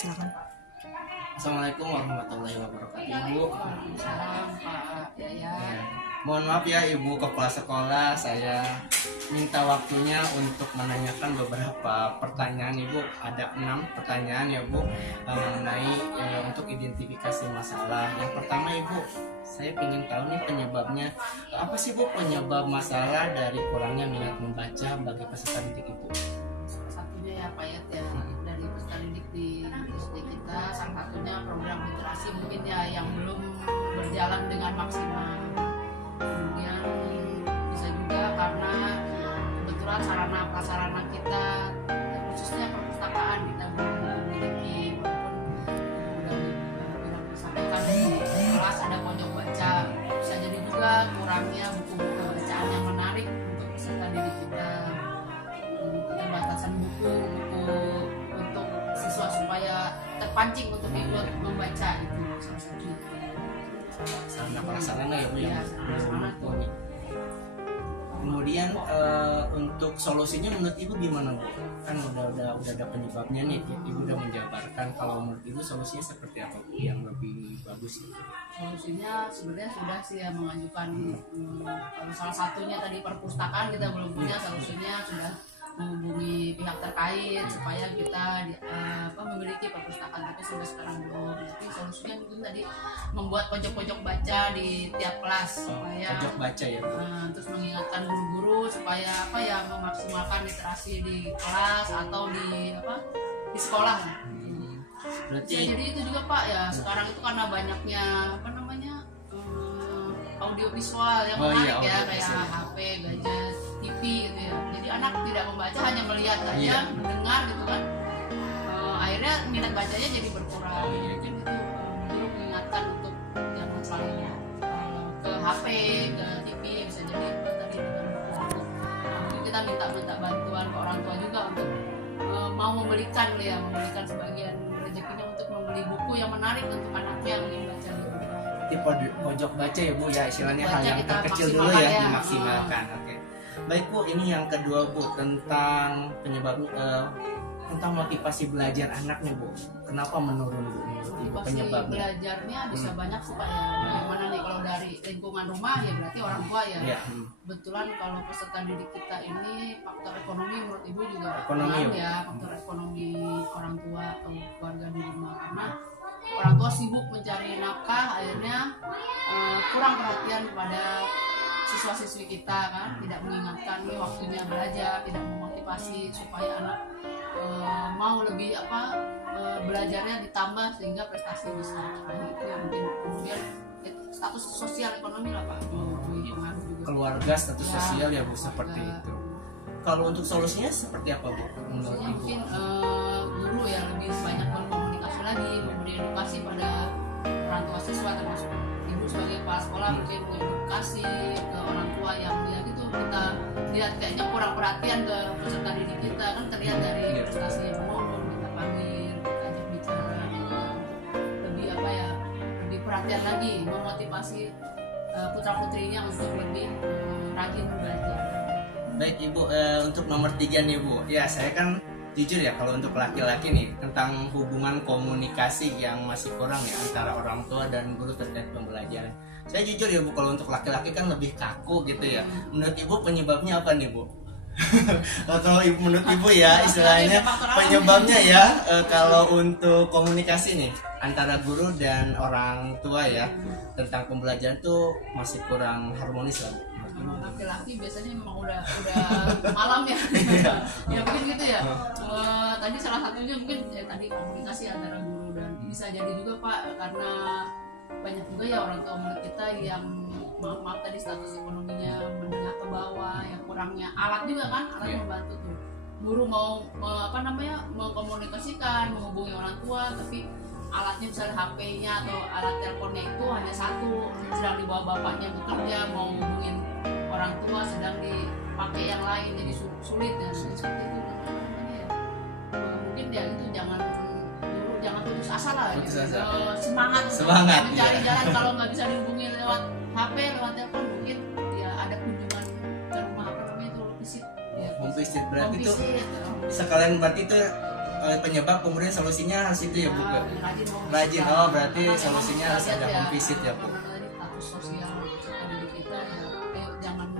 Silakan. Assalamualaikum warahmatullahi wabarakatuh, Ibu. Waalaikumsalam Pak Yaya. Ya. Mohon maaf ya Ibu, kepala sekolah, saya minta waktunya untuk menanyakan beberapa pertanyaan Ibu. Ada 6 pertanyaan ya Bu, mengenai untuk identifikasi masalah. Yang pertama Ibu, saya ingin tahu nih penyebabnya. Apa sih Bu penyebab masalah dari kurangnya minat membaca bagi peserta didik itu? Satunya ya Pak Yat ya, dari peserta didik di SD kita, salah satunya program literasi mungkin ya yang belum berjalan dengan maksimal. Kemudian bisa juga karena kebetulan sarana prasarana kita, khususnya perpustakaan, kita belum memiliki, walaupun sudah disampaikan di kelas ada pojok baca. Bisa jadi juga kurangnya buku-buku bacaan yang menarik untuk peserta didik kita, keterbatasan buku untuk siswa supaya terpancing untuk ikut membaca, itu salah satu. Sarana prasarana ya Bu yang Ya, belum mumpuni. Kemudian untuk solusinya menurut Ibu gimana Bu? Kan udah ada penyebabnya nih, Ibu udah menjabarkan. Kalau menurut Ibu solusinya seperti apa Bu yang lebih bagus? Solusinya sebenarnya sudah sih ya, mengajukan kalau salah satunya tadi perpustakaan kita belum punya, solusinya sudah menghubungi pihak terkait supaya kita memiliki perpustakaan, tapi sampai sekarang belum. Jadi solusinya mungkin tadi membuat pojok-pojok baca di tiap kelas supaya Pojok baca ya Bu. terus mengingatkan guru-guru supaya memaksimalkan literasi di kelas atau di sekolah. Berarti Ya, jadi itu juga Pak ya, sekarang itu karena banyaknya audiovisual yang Oh, iya, menarik ya, kayak audiovisual. HP, gadget, TV gitu ya. Jadi anak tidak membaca, hanya melihat saja, Iya. mendengar gitu kan. Akhirnya minat bacanya jadi berkurang. Iya. Mungkin itu guru mengingatkan untuk jangan selalu ke HP, ke TV, bisa jadi itu tadi dengan buku. Mungkin kita minta bantuan ke orang tua juga untuk mau membelikan sebagian rezekinya untuk membeli buku yang menarik untuk anaknya yang ingin baca. di pojok baca ya Bu ya, istilahnya Baca hal yang kita terkecil dulu maksimalkan ya, ya. dimaksimalkan. Oke. Baik Bu, ini yang kedua Bu, tentang penyebabnya, tentang motivasi belajar anaknya Bu. Kenapa menurun Bu menurut Ibu Motivasi penyebabnya? belajarnya bisa banyak sih Pak ya. Bagaimana nih kalau dari lingkungan rumah ya berarti orang tua ya. Ya, Kebetulan kalau peserta didik kita ini faktor ekonomi menurut Ibu juga Ekonomi, pengaruh ya, faktor ekonomi orang tua atau keluarga di rumah, karena orang tua sibuk mencari nafkah, akhirnya kurang perhatian kepada siswa-siswi kita kan, tidak mengingatkan nih waktunya belajar, tidak memotivasi supaya anak mau lebih belajarnya ditambah sehingga prestasi bisa. Nah, itu yang mungkin kemudian status sosial ekonomi lah Pak, pengaruh juga. keluarga, status Ya, sosial ya Bu, seperti keluarga. itu. Kalau untuk solusinya seperti apa Bu menurut Maksudnya Ibu? mungkin guru ya lebih banyak berkomunikasi lagi, memberi edukasi pada orang tua siswa, termasuk ibu sebagai kepala sekolah mungkin mengedukasi ke orang tua yang ya gitu, kita lihat kayaknya kurang perhatian ke peserta didik kita, kan terlihat dari prestasi yang menurun, kita panggil, kita ajak bicara, lebih lebih perhatian lagi, memotivasi putra putrinya untuk lebih rajin belajar. Baik Ibu, untuk nomor 3 nih Bu. Ya, saya kan jujur ya, kalau untuk laki-laki nih, tentang hubungan komunikasi yang masih kurang ya antara orang tua dan guru terkait pembelajaran. Saya jujur ya Bu, kalau untuk laki-laki kan lebih kaku gitu ya. Menurut Ibu penyebabnya apa nih Bu? Kalau menurut Ibu ya, istilahnya penyebabnya ya, kalau untuk komunikasi nih antara guru dan orang tua ya tentang pembelajaran tuh masih kurang harmonis lah Bu. Laki-laki biasanya memang udah malam ya. Ya mungkin gitu ya. Tadi salah satunya mungkin tadi komunikasi antara guru dan bisa jadi juga Pak, karena banyak juga ya orang tua murid kita yang maaf tadi status ekonominya menengah ke bawah, yang kurangnya alat juga kan, alat membantu tuh. Guru mau mengkomunikasikan, menghubungi orang tua, tapi alatnya misalnya HP-nya atau alat teleponnya itu hanya satu, sedang dibawa bapaknya bekerja, mau hubungin orang tua sedang dipakai yang lain, jadi sulit dan seperti itu. Mungkin ya itu jangan putus asa lah, Putus gitu. asa. Semangat mencari ya. jalan. Kalau nggak bisa dihubungi lewat HP, lewat telepon, mungkin ya ada kunjungan ke rumah itu visit ya, Home visit berarti itu home visit. sekalian berarti itu penyebab kemudian solusinya harus itu ya Bu. Rajin, Oh berarti solusinya harus ada home visit ya Bu. Status sosial pendidik kita ya, jangan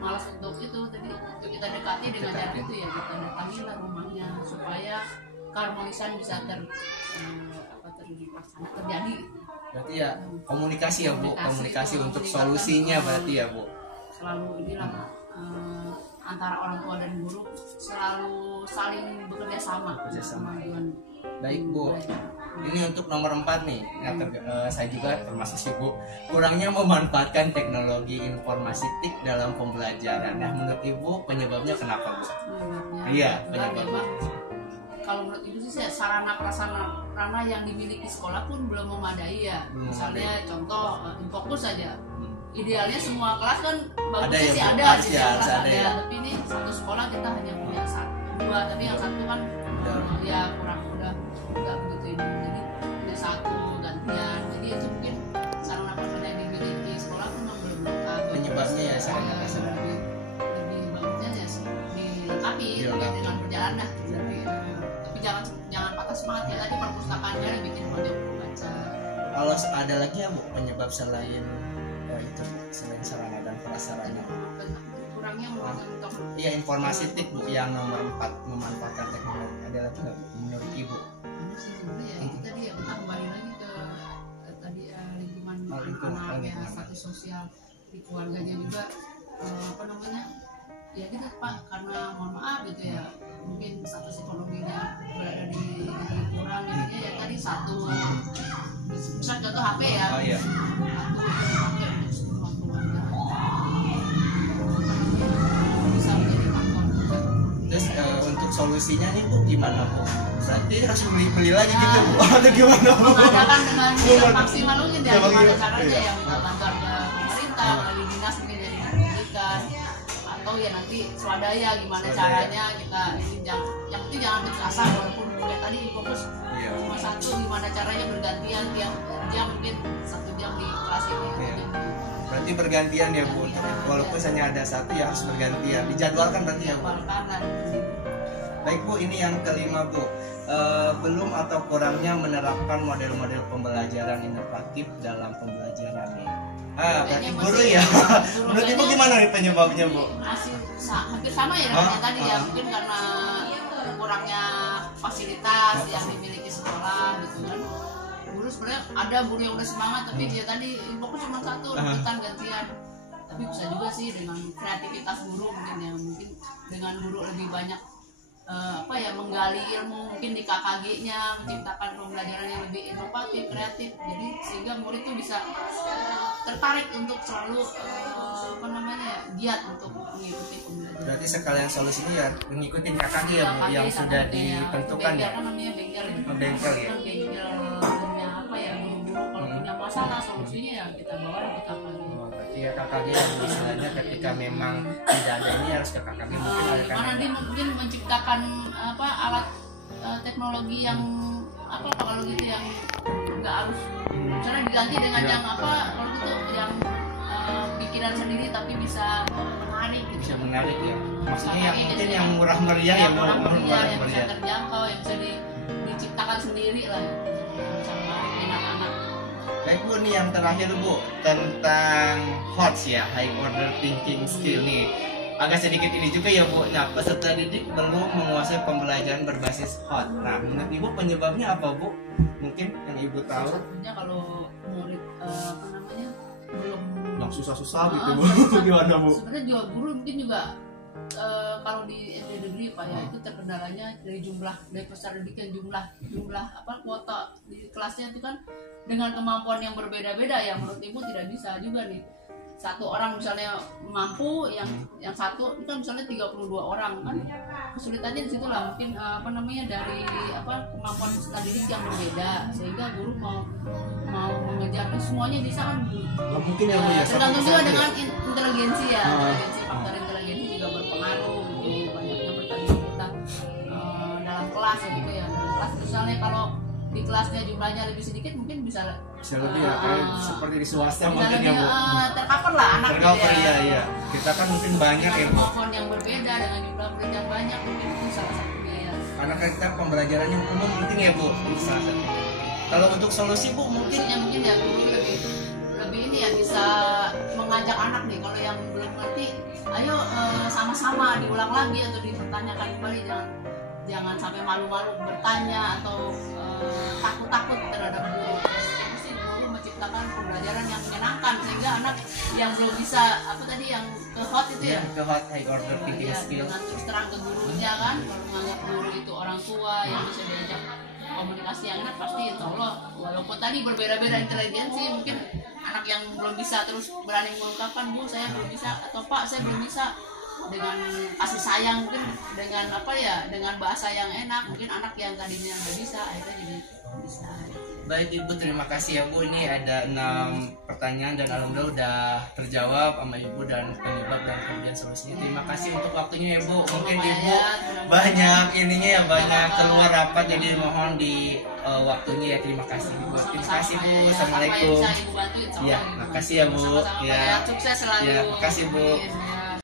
malas untuk itu tadi, untuk kita dekati dengan cara itu ya, kita datangilah rumahnya supaya keharmonisan bisa terjadi. Berarti ya komunikasi ya Bu, komunikasi untuk solusinya berarti ya Bu. Selalu inilah antara orang tua dan guru selalu saling bekerja sama. Baik Bu, ini untuk nomor 4 nih, saya juga termasuk sih Bu, kurangnya memanfaatkan teknologi informatik dalam pembelajaran. Nah menurut Ibu penyebabnya kenapa Bu? Iya penyebabnya. Kalau menurut Ibu sih sarana prasarana yang dimiliki sekolah pun belum memadai ya. Misalnya contoh Infokus saja. Idealnya semua kelas kan bagusnya sih ada aja ya. Tapi ini satu sekolah kita hanya punya 1, 2, tapi yang satu kan ya kurang udah nggak begitu ini. Jadi punya 1 gantian. Jadi itu mungkin sarana prasarana yang dimiliki sekolah pun belum lengkap. Penyebabnya ya sarana prasarana. Lebih bagusnya ya dilengkapi dengan berjalan dah. Tapi jangan patah semangat ya, tadi perpustakaannya bikin banyak baca. Kalau ada lagi ya Bu penyebab selain itu, selain sarana dan prasarana? Kurangnya untuk iya informasi Bu yang nomor 4 memanfaatkan teknologi. Ada lagi nggak Bu menurut Ibu? Ya itu tadi ya, kita kembali lagi ke tadi lingkungan anak ya, status sosial di keluarganya juga apa namanya ya kita Pak, karena mohon maaf gitu ya, mungkin status ekonominya berada di kurang jadinya ya tadi satu misal contoh HP ya, satu pakai untuk semua keluarga bisa menjadi faktor. Terus untuk solusinya nih Bu gimana Bu? Berarti harus beli lagi gitu Bu? Atau gimana Bu? Mengadakan dengan maksimal mungkin ya, gimana caranya yang minta bantuan pemerintah melalui dinas mungkin dari pendidikan, atau ya nanti swadaya gimana caranya kita ini yang penting jangan putus asa, walaupun kayak tadi Infokus cuma 1, gimana caranya bergantian tiap jam, mungkin 1 jam di kelas ini. Berarti bergantian ya Bu, walaupun hanya ada 1 ya harus bergantian, dijadwalkan berarti ya Bu. Baik Bu, ini yang kelima Bu, belum atau kurangnya menerapkan model-model pembelajaran inovatif dalam pembelajaran nih. Berarti guru ya. Menurut Ibu gimana nih penyebabnya Bu? Masih hampir sama ya dengan yang tadi ya, mungkin karena kurangnya fasilitas yang dimiliki sekolah gitu kan. Guru sebenarnya ada guru yang udah semangat, tapi dia tadi Infokus cuma 1, rebutan gantian. Tapi bisa juga sih dengan kreativitas guru mungkin ya, mungkin dengan guru lebih banyak menggali ilmu mungkin di KKG-nya, menciptakan pembelajaran yang lebih inovatif, kreatif, jadi sehingga murid itu bisa tertarik untuk selalu giat untuk mengikuti pembelajaran. Berarti sekalian solusinya ya mengikuti KKG ya Bu, yang sudah ditentukan ya. Namanya bengkel ya. Bengkel ya. Bengkelnya apa ya, guru-guru kalau punya masalah solusinya ya kita bawa ke KKG. Ya KKG misalnya ketika memang tidak ada ini harus ke KKG mungkin karena dia mungkin menciptakan alat teknologi yang kalau gitu yang nggak harus misalnya diganti dengan yang kalau gitu yang pikiran sendiri tapi bisa menarik gitu. Bisa menarik ya, maksudnya yang mungkin yang murah meriah ya, murah meriah yang bisa terjangkau, yang bisa diciptakan sendiri lah, bisa menarik anak-anak. Baik Bu, nih yang terakhir Bu tentang HOTS ya, High Order Thinking Skill nih. Agak sedikit ini juga ya Bu. Nah, peserta didik belum menguasai pembelajaran berbasis HOT. Nah, menurut Ibu penyebabnya apa Bu? Mungkin yang Ibu tahu. Satunya kalau murid belum yang susah-susah gitu Bu. Gimana Bu? Sebenarnya juga guru mungkin juga kalau di SD negeri Pak ya, itu terkendalanya dari peserta didik yang jumlah kuota di kelasnya itu kan dengan kemampuan yang berbeda-beda ya. Menurut Ibu tidak bisa juga nih satu orang misalnya mampu, yang satu itu kan misalnya 32 orang kan, kesulitannya di situ lah mungkin dari kemampuan peserta didik yang berbeda, sehingga guru mau mengejar semuanya bisa kan mungkin ya Bu ya, tergantung juga dengan inteligensi ya. Faktor inteligensi juga berpengaruh gitu, banyaknya pertanyaan kita dalam kelas ya gitu ya. Dalam kelas misalnya kalau di kelasnya jumlahnya lebih sedikit mungkin bisa lebih ya, seperti di swasta mungkin ya Bu. Tercover lah anak gitu ya. Iya. Kita kan mungkin banyak ya Bu. Kemampuan yang berbeda dengan jumlah murid yang banyak, mungkin itu salah satunya ya. karena kita pembelajarannya umum penting ya Bu, itu salah satu. Kalau untuk solusi Bu mungkin ya guru lebih ini ya, bisa mengajak anak nih kalau yang belum ngerti, ayo sama-sama diulang lagi atau dipertanyakan kembali, jangan sampai malu-malu bertanya atau takut-takut terhadap guru. Yang mesti guru menciptakan pembelajaran yang menyenangkan sehingga anak yang belum bisa apa tadi yang ke hot itu ya, ke hot high order thinking skill, dengan terus terang ke gurunya kan, kalau menganggap guru itu orang tua yang bisa diajak komunikasi yang enak, pasti insya Allah walaupun tadi berbeda-beda intelijensi, mungkin anak yang belum bisa terus berani mengungkapkan, Bu saya belum bisa, atau Pak saya belum bisa, dengan kasih sayang, mungkin dengan apa ya, dengan bahasa yang enak, mungkin anak yang tadinya nggak bisa akhirnya jadi bisa. Baik Ibu, terima kasih ya Bu. Ini ada 6 pertanyaan dan alhamdulillah udah terjawab sama Ibu dan penyebab dan kemudian solusinya. Terima kasih untuk waktunya ya Bu. Mungkin Ibu banyak ininya ya, banyak keluar rapat, jadi mohon di waktunya ya. Terima kasih Bu. Terima kasih Bu. Assalamualaikum. Ya, makasih ya Bu. Ya, sukses selalu. Ya, makasih Bu.